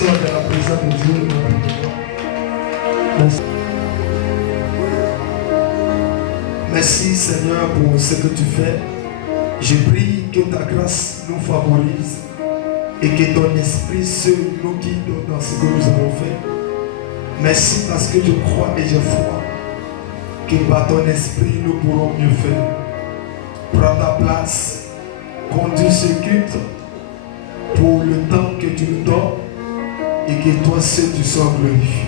asseoir dans la présence de Dieu. Merci. Merci Seigneur pour ce que tu fais. Je prie que ta grâce nous favorise et que ton esprit seul nous guide dans ce que nous avons fait. Merci parce que je crois et je crois que par ton esprit nous pourrons mieux faire. Prends ta place, conduis ce culte pour le temps que tu nous donnes et que toi seul tu sois glorifié.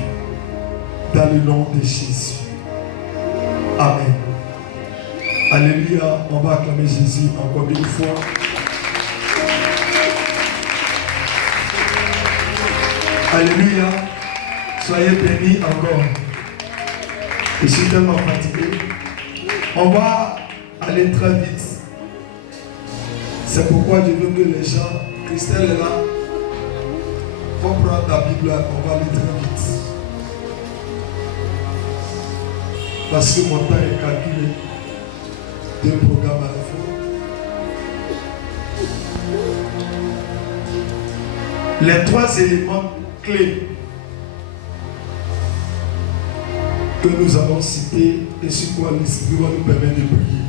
Dans le nom de Jésus. Amen. Alléluia. On va acclamer Jésus encore une fois. Alléluia. Soyez bénis encore. Je suis tellement fatigué. On va aller très vite. C'est pourquoi je veux que les gens, Christelle est là, faut prendre ta Bible, on va aller très vite. Parce que mon temps est calculé. 2 programmes à la fois. Les 3 éléments clés que nous avons cités et sur quoi l'Esprit va nous permettre de prier.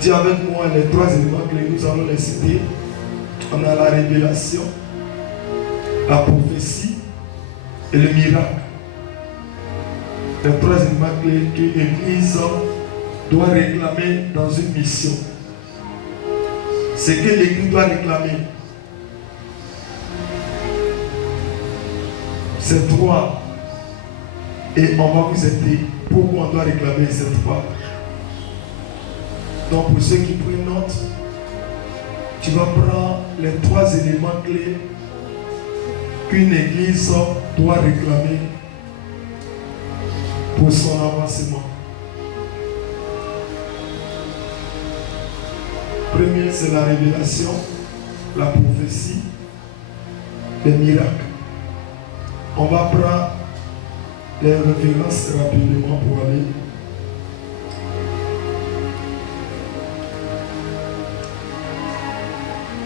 Dis avec moi les 3 éléments clés, nous allons les citer. On a la révélation, la prophétie et le miracle. Les 3 éléments clés que l'Église doit réclamer dans une mission. Ce que l'Église doit réclamer, c'est 3. Et on va vous aider pourquoi on doit réclamer ces 3. Donc pour ceux qui prennent note, tu vas prendre les 3 éléments clés qu'une église doit réclamer pour son avancement. Premier, c'est la révélation, la prophétie, les miracles. On va prendre les références rapidement pour aller.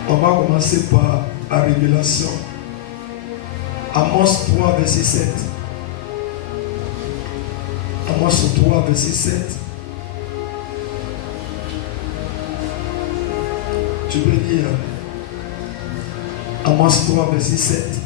On va commencer par la révélation. Amos 3, verset 7. Amos 3, verset 7. Tu peux lire Amos 3, verset 7.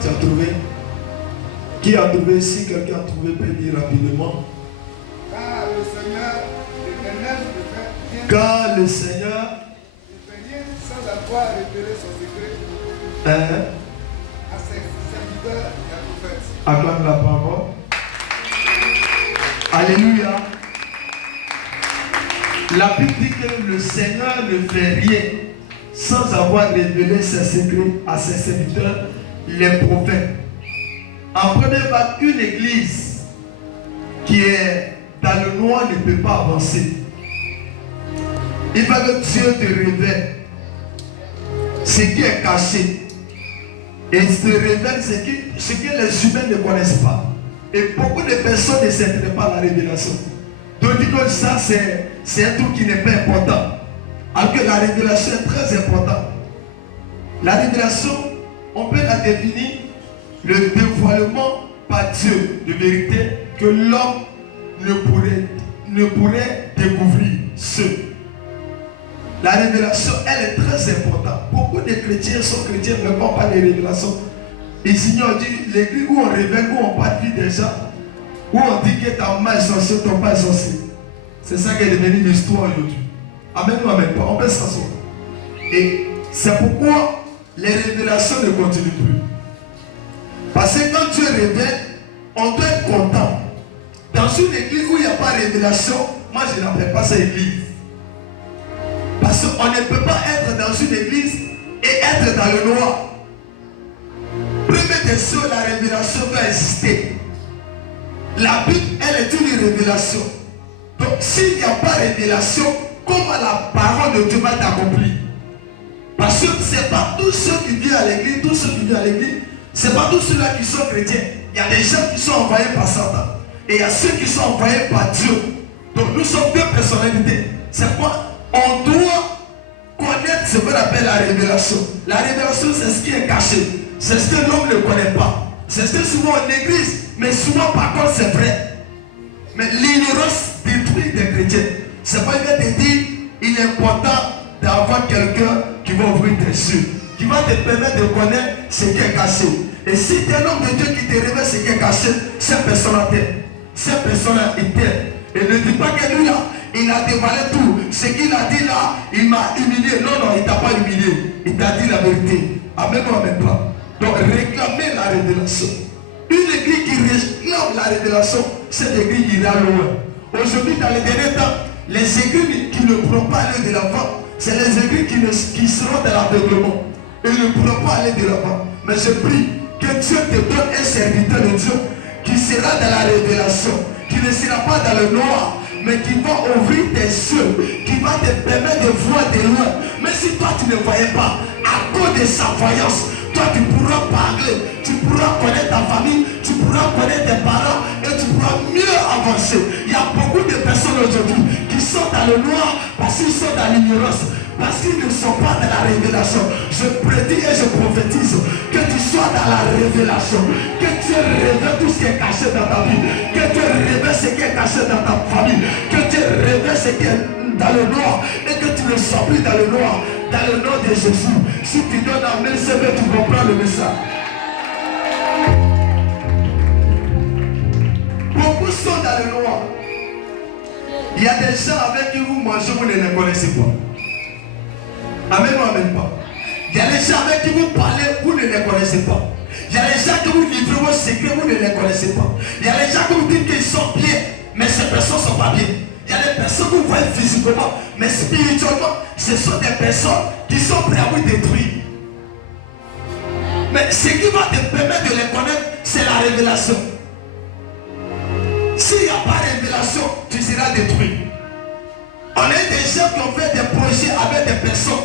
Tu as trouvé? Qui a trouvé? Si quelqu'un a trouvé, peut lire rapidement. Car le Seigneur, l'Éternel, ne fait rien. Car le Seigneur ne fait rien sans avoir révélé son secret à ses serviteurs et à prophètes. Acclame la parole. Alléluia. La Bible dit que le Seigneur ne fait rien sans avoir révélé ses secrets à ses serviteurs, les prophètes. En première vague, une église qui est dans le noir ne peut pas avancer. Il va que Dieu te révèle ce qui est caché. Et il te révèle ce que les humains ne connaissent pas. Et beaucoup de personnes ne s'intéressent pas à la révélation. Donc dit que ça c'est un truc qui n'est pas important. Alors que la révélation est très importante. La révélation, on peut la définir le dévoilement par Dieu de vérité que l'homme ne pourrait découvrir seul. La révélation, elle est très importante. Beaucoup de chrétiens sont chrétiens, ne font pas de révélation. Ici, on dit l'église où on révèle, où on parle des gens, où on dit que ta maman est sorcière, ton père est sorcier. C'est ça qui est devenu l'histoire aujourd'hui. Amen ou amen pas. On peut s'asseoir. Et c'est pourquoi les révélations ne continuent plus. Parce que quand Dieu révèle, on doit être content. Dans une église où il n'y a pas de révélation, moi je n'appelle pas ça église. Parce qu'on ne peut pas être dans une église et être dans le noir. Première des choses, la révélation doit exister. La Bible, elle est une révélation. Donc s'il n'y a pas de révélation, comment la parole de Dieu va t'accomplir? Parce que ce n'est pas tous ceux qui viennent à l'église, ce n'est pas tous ceux-là qui sont chrétiens. Il y a des gens qui sont envoyés par Satan. Et il y a ceux qui sont envoyés par Dieu. Donc nous sommes deux personnalités. C'est quoi? On doit connaître ce qu'on appelle la révélation. La révélation, c'est ce qui est caché. C'est ce que l'homme ne connaît pas. C'est ce que souvent on néglige. Mais souvent par contre c'est vrai. Mais l'ignorance détruit des chrétiens. C'est pas bien de dire, il est important d'avoir quelqu'un qui va ouvrir tes yeux, qui va te permettre de connaître ce qui est caché. Et si tu es un homme de Dieu qui te révèle ce qui est caché, cette personne-là t'aide. Cette personne-là il t'aide. Et ne dis pas que lui là, il a dévoilé tout. Ce qu'il a dit là, il m'a humilié. Non, non, il ne t'a pas humilié. Il t'a dit la vérité. Amen ou amen pas. Donc réclamez la révélation. Une église qui réclame la révélation, cette église ira loin. Aujourd'hui, dans les derniers temps, les églises qui ne pourront pas aller de l'avant, c'est les églises qui seront dans l'aveuglement. Ils ne pourront pas aller de l'avant. Mais je prie que Dieu te donne un serviteur de Dieu qui sera dans la révélation, qui ne sera pas dans le noir, mais qui va ouvrir tes yeux, qui va te permettre de voir de loin. Mais si toi tu ne voyais pas, à cause de sa voyance, toi tu pourras parler, tu pourras connaître ta famille, tu pourras connaître tes parents et tu pourras mieux avancer. Il y a beaucoup de personnes aujourd'hui qui sont dans le noir parce qu'ils sont dans l'ignorance, parce qu'ils ne sont pas dans la révélation. Je prédis et je prophétise que tu sois dans la révélation, que tu révèles tout ce qui est caché dans ta vie, que tu révèles ce qui est caché dans ta famille, que tu révèles ce qui est dans le noir et que tu ne sois plus dans le noir. Dans le nom de Jésus, si tu donnes un main, tu comprends le message. Beaucoup sont dans le noir. Il y a des gens avec qui vous mangez, vous ne les connaissez pas. Amen ou amen pas. Il y a des gens avec qui vous parlez, vous ne les connaissez pas. Il y a des gens qui vous livrent vos secrets, vous ne les connaissez pas. Il y a des gens qui vous disent qu'ils sont bien, mais ces personnes ne sont pas bien. Il y a des personnes que vous voyez physiquement, mais spirituellement, ce sont des personnes qui sont prêtes à vous détruire. Mais ce qui va te permettre de les connaître, c'est la révélation. S'il n'y a pas de révélation, tu seras détruit. On a des gens qui ont fait des projets avec des personnes,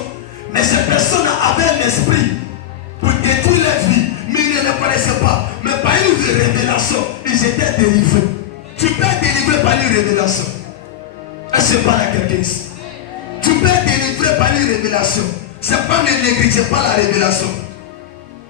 mais ces personnes avaient un esprit pour détruire leur vie, mais ils ne les connaissaient pas. Mais par une révélation, ils étaient délivrés. Tu peux être délivré par une révélation. Est-ce que je parle à quelqu'un ici? Tu peux être délivré par une révélation. C'est pas ne négligez pas la révélation.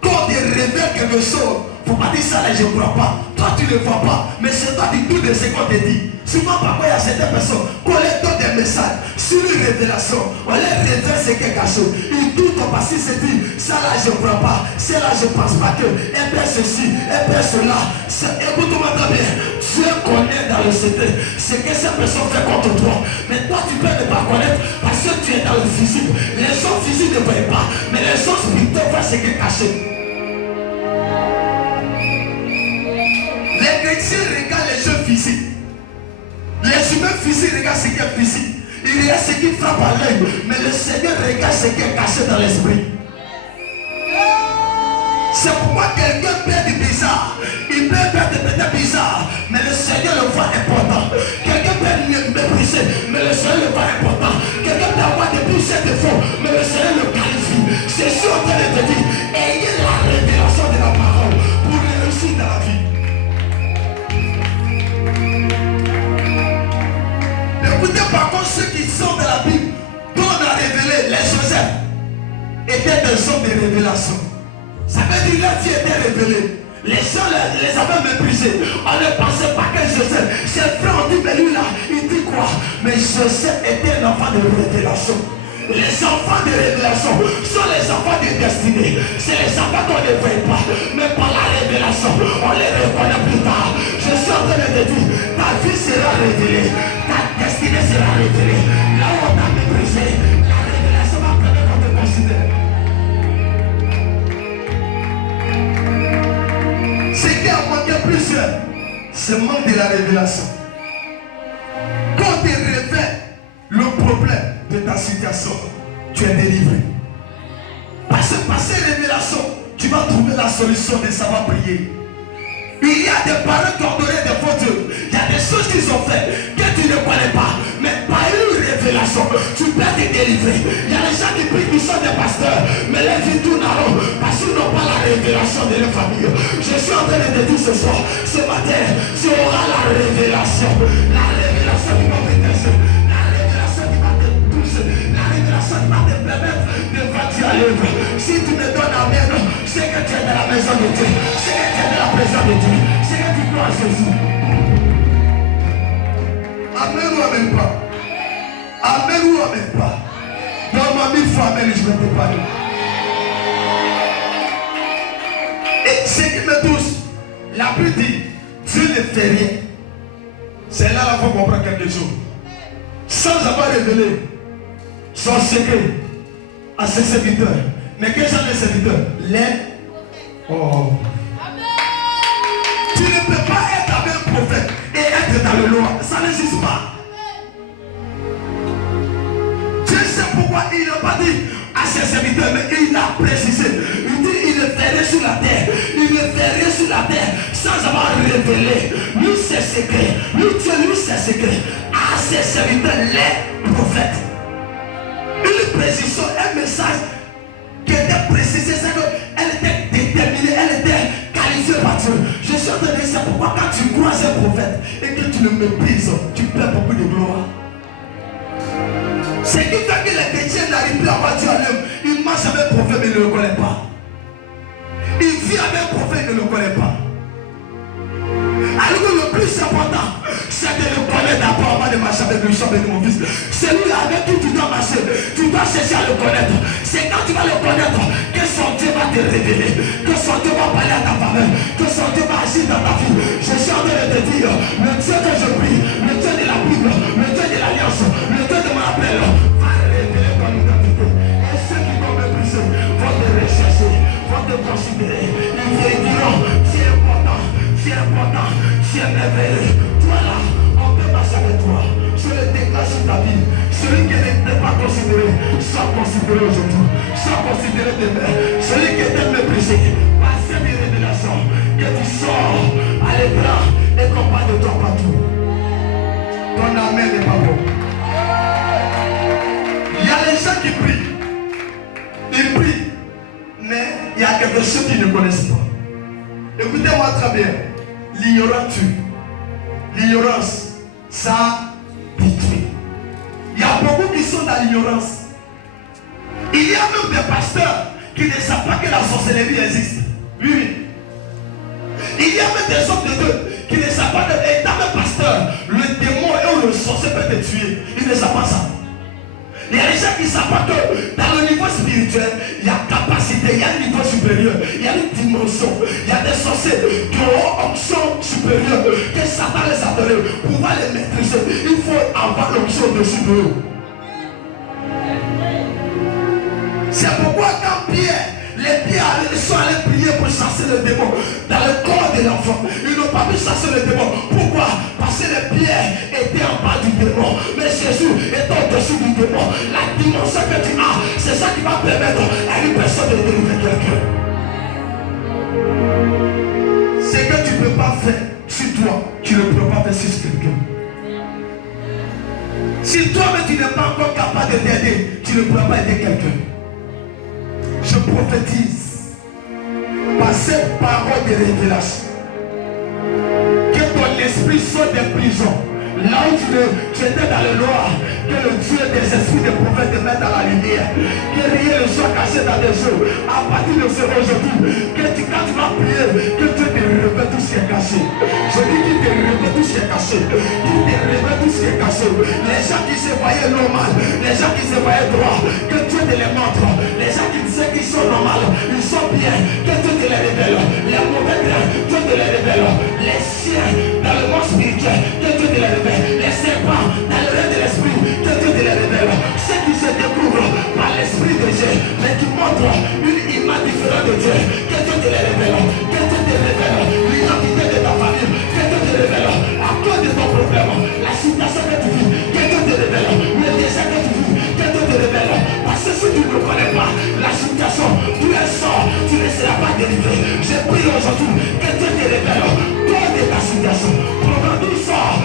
Quand tu révèles quelque chose, il ne faut pas dire ça là, je ne crois pas. Toi tu ne vois pas, mais c'est toi qui tout de ce qu'on te dit. Souvent parfois il y a certaines personnes qu'on leur donne des messages sur une révélation. On leur révèle ce qui est caché. Ils doutent parce qu'ils se disent, ça là je ne crois pas, ça là je ne pense pas que, et bien ceci, et bien cela. Écoute-moi très bien. Dieu connaît dans le secret ce que cette personne fait contre toi. Mais toi tu peux ne pas connaître parce que tu es dans le physique. Les gens physiques ne voient pas, mais les gens spirituels voient ce qui est caché. Les chrétiens regardent les jeux physiques. Les humains physiques regardent ce qui est physique. Il regarde ce qui frappe à l'œil. Mais le Seigneur regarde ce qui est caché dans l'esprit. C'est pourquoi quelqu'un peut être bizarre. Il peut être peut-être bizarre, mais le Seigneur le voit important. Quelqu'un peut être méprisé, mais le Seigneur le voit important. Quelqu'un peut avoir des plusieurs défauts, mais le Seigneur le qualifie. C'est sûr que je te dis, ayez la révélation de la parole pour réussir dans la vie. Écoutez par contre ceux qui sont dans la Bible, dont on a révélé les Joseph étaient des hommes de révélation. Ça veut dire que leur vie était révélée. Les gens les avaient méprisés. On ne pensait pas que Joseph, ses frères ont dit, mais lui là, il dit quoi? Mais Joseph était un enfant de révélation. Les enfants de révélation sont les enfants de destinée. C'est les enfants qu'on ne voit pas. Mais par la révélation, on les reconnaît plus tard. Je suis en train de te dire, ta vie sera révélée. Ta destinée sera révélée. Là où on t'a méprisé, la révélation va permettre qu'on te considère. Ce qui a manqué plusieurs, c'est le manque de la révélation. Quand tu révèles le problème de ta situation, tu es délivré. Parce que par ces révélations, tu vas trouver la solution de savoir prier. Il y a des parents qui ont donné des faux dieux. Il y a des choses qu'ils ont fait que tu ne connais pas. Mais par une révélation, révélation. Tu peux te délivrer. Il y a des gens qui prient qui sont des pasteurs, mais les vies tournent à l'eau parce qu'ils n'ont pas la révélation de leur famille. Je suis en train de te dire ce soir, ce matin, tu auras la révélation. La révélation qui va te détester. La révélation qui va te pousser. La révélation qui va te permettre de bâtir à l'œuvre. Si tu me donnes amen, c'est que tu es dans la maison de Dieu. C'est que tu es dans la présence de Dieu. C'est que tu crois à Jésus. Amen ou amen pas? Amen ou amen pas? Dans ma vie, amen, je ne peux pas dire. Et ce qui me touche, la pluie dit, Dieu ne fait rien. C'est là qu'il faut comprendre quelque chose. Sans avoir révélé son secret à ses serviteurs. Mais quels sont les serviteurs? Oh. Tu ne peux pas être avec un prophète et être dans le loi. Ça n'existe pas. Dieu sait pourquoi il n'a pas dit à ses serviteurs, mais il a précisé. Il dit il le ferait sur la terre. Il le ferait sur la terre sans avoir révélé. Lui ses secrets. Lui Dieu, lui ses secrets. À ses serviteurs, les prophètes. Une précision, un message qui était précisé, c'est qu'elle était déterminée, elle était qualifiée par Dieu. Je suis en train de dire, c'est pourquoi quand tu croises un prophète et que tu le méprises, tu perds beaucoup de gloire. Ce qui fait que les chrétiens n'arrivent plus à voir Dieu à l'œuvre. Il marche avec un prophète mais il ne le connaît pas. Il vit avec un prophète et il ne le connaît pas. Alors que le plus important, c'est de le connaître d'abord avant de marcher avec lui, avec mon fils. C'est lui avec qui tu dois marcher. Tu dois chercher à le connaître. C'est quand tu vas le connaître que son Dieu va te révéler, que son Dieu va parler à ta faveur, que son Dieu va agir dans ta vie. Je suis en train de te dire, le Dieu que je prie, le Dieu de la Bible, le Dieu de l'Alliance, le Dieu de mon appel, va révéler ton identité. Et ceux qui vont me briser vont te rechercher, vont te considérer. Ils diront, c'est important, c'est important, c'est merveilleux. Toi là, on peut marcher avec toi. Je le déclare sur ta vie. Celui qui n'était pas considéré, soit considéré aujourd'hui, soit considéré demain. Celui qui était méprisé, par cette révélation, que tu sors à l'écran et qu'on parle de toi partout. Ton amen n'est pas bon. Il y a les gens qui prient. Ils prient, mais il y a quelque chose qu'ils ne connaissent pas. Écoutez-moi très bien. L'ignorance tue. L'ignorance, ça détruit. Il y a beaucoup qui sont dans l'ignorance. Il y a même des pasteurs qui ne savent pas que la sorcellerie existe. Oui. Il y a même des hommes de Dieu qui ne savent pas que, étant un pasteur, le démon et le sorcier peut te tuer. Ils ne savent pas ça. Il y a des gens qui ne savent pas que dans le niveau spirituel, il y a capacité, il y a un niveau supérieur, il y a une dimension. Il y a des sorciers qui ont onction supérieure, que Satan les a donné. Pour pouvoir les maîtriser, il faut avoir l'onction dessus de eux. C'est pourquoi quand Pierre, les Pierre sont allés prier pour chasser le démon dans le corps de l'enfant, ils n'ont pas pu chasser le démon. Pourquoi? Parce que les pierres étaient en bas du démon, mais Jésus est au-dessus du démon. La dimension que tu as, c'est ça qui va permettre à une personne de délivrer quelqu'un. Ce que tu ne peux pas faire sur toi, tu ne peux pas faire sur quelqu'un. Si toi-même tu n'es pas encore capable de t'aider, tu ne pourras pas aider quelqu'un. Je prophétise par cette parole de révélation que ton esprit sorte des prisons. Là où tu étais dans le noir, que le Dieu des esprits des prophètes te mette dans la lumière, que rien ne soit caché dans tes yeux. À partir de ce aujourd'hui, quand tu vas prier, que Dieu te révèle tout ce qui est caché. Je dis qu'il te révèle tout ce qui est caché. Qu'il te révèle tout ce qui est caché. Les gens qui se voyaient normal, les gens qui se voyaient droit, que Dieu te les montre. Les gens qui disaient qu'ils sont normaux, ils sont bien, que Dieu te les révèle. Les mauvais grains, Dieu te les révèle. Les chiens dans le monde spirituel, que Dieu te les révèle. Les serpents dans le règne de l'esprit, que Dieu te les révèle. Ceux qui se découvrent par l'esprit de Dieu, mais qui montrent une image différente de Dieu, que Dieu te les révèle. Que Dieu te révèle l'identité de ta famille, que Dieu te révèle à cause de ton problème, la situation que tu vis, que Dieu te révèle, le désert que tu vis, que Dieu te révèle. Parce que si tu ne connais pas la situation, tu es sort, tu ne seras pas délivré. Je prie aujourd'hui que Dieu te révèle toi de ta situation. Programme sort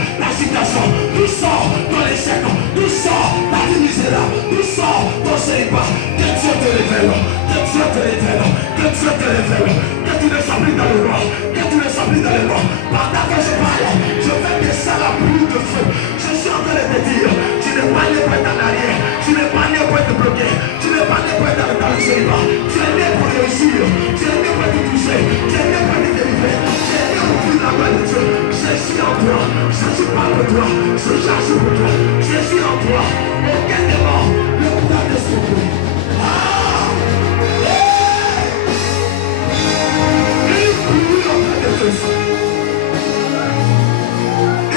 là, tu sors ton célibat. Que Dieu te révèle, que Dieu te révèle, que Dieu te révèle, que tu ne sois plus dans le noir, que tu ne sois plus dans le noir. Pendant que je parle, je vais descendre la pluie de feu. Je suis en train de te dire, tu n'es pas né pour être en arrière, tu n'es pas né pour être bloqué, tu n'es pas né pour être dans le célibat. Tu es né pour réussir, tu es né pour être touché, tu es né pour être délivré, tu es né pour vivre la main de Dieu. Je suis en toi, Jésus parle de toi, je cherche pour toi, je suis en toi. Aucun démon ne pourra te sauver. Il prie en train de descendre.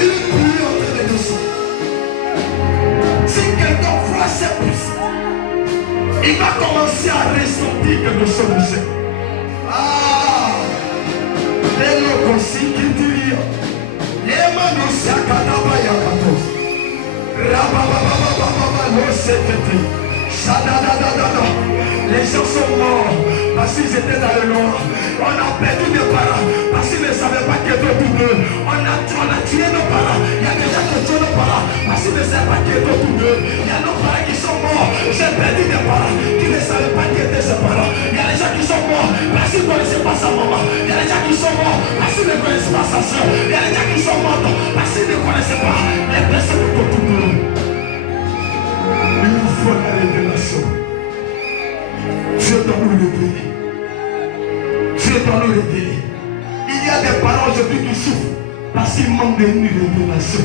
Il prie en train de descendre. Si quelqu'un voit ses puissants, il va commencer à ressentir quelque chose de ça. Les locaux aussi qui dirent, les manos aussi à Kadaba et à Katos. Les gens sont morts parce qu'ils étaient dans le noir. On a perdu des parents parce qu'ils ne savaient pas qu'il était tout deux. On a tué nos parents. Il y a des gens qui ont tué nos parents parce qu'ils ne savaient pas qu'il était tout deux. Il y a nos parents qui sont morts. J'ai perdu des parents qui ne savaient pas qui étaient ses parents. Il y a des gens qui sont morts parce qu'ils ne connaissaient pas sa maman. Il y a des gens qui sont morts parce qu'ils ne connaissaient pas sa soeur. Il y a des gens qui sont morts parce qu'ils ne connaissaient pas les personnes qui étaient tout deux. Il nous faut la révélation. Dieu doit nous révéler. Dieu doit nous révéler. Il y a des parents aujourd'hui qui souffrent parce qu'ils manquent d'une révélation.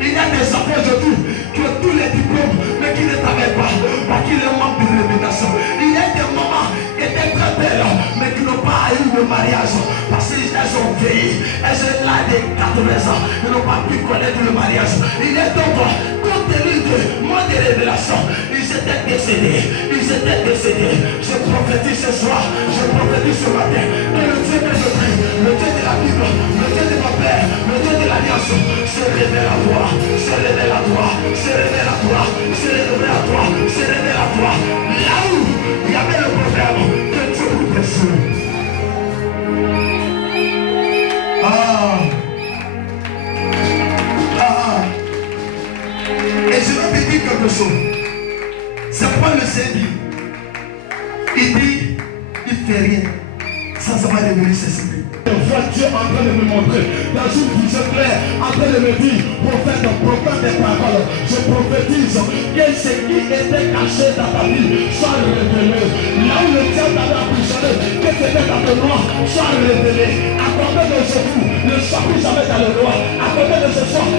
Il y a des enfants aujourd'hui qui ont tous les diplômes mais qui ne savaient pas parce qu'ils manquent de révélation. Il y a des mamans qui étaient très belles mais qui n'ont pas eu de mariage parce qu'elles ont vieilli. Elles sont là des 80 ans. Ils n'ont pas pu connaître le mariage. Il y a donc compte tenu de moins de révélation. Ils étaient décédés. Je prophétise ce soir, je prophétise ce matin que le Dieu que je prie, le Dieu de la Bible, le Dieu de mon Père, le Dieu de l'Alliance se révèle à toi, se révèle à toi, se révèle à toi, se révèle à toi, se révèle à toi. Là où il y avait le problème, que Dieu vous déçoit. Et je vais te dire quelque chose. C'est pas le Seigneur. Il dit, il ne fait rien sans avoir révélé ses secrets. Je vois Dieu en train de me montrer dans une vision claire, en train de me dire, prophète, proclame des paroles. Je prophétise que ce qui était caché dans ta vie soit révélé. Là où le diable t'avait emprisonné, que c'était dans le noir, soit révélé. À côté de ce fou, ne sois plus jamais dans le noir. À côté de ce soir.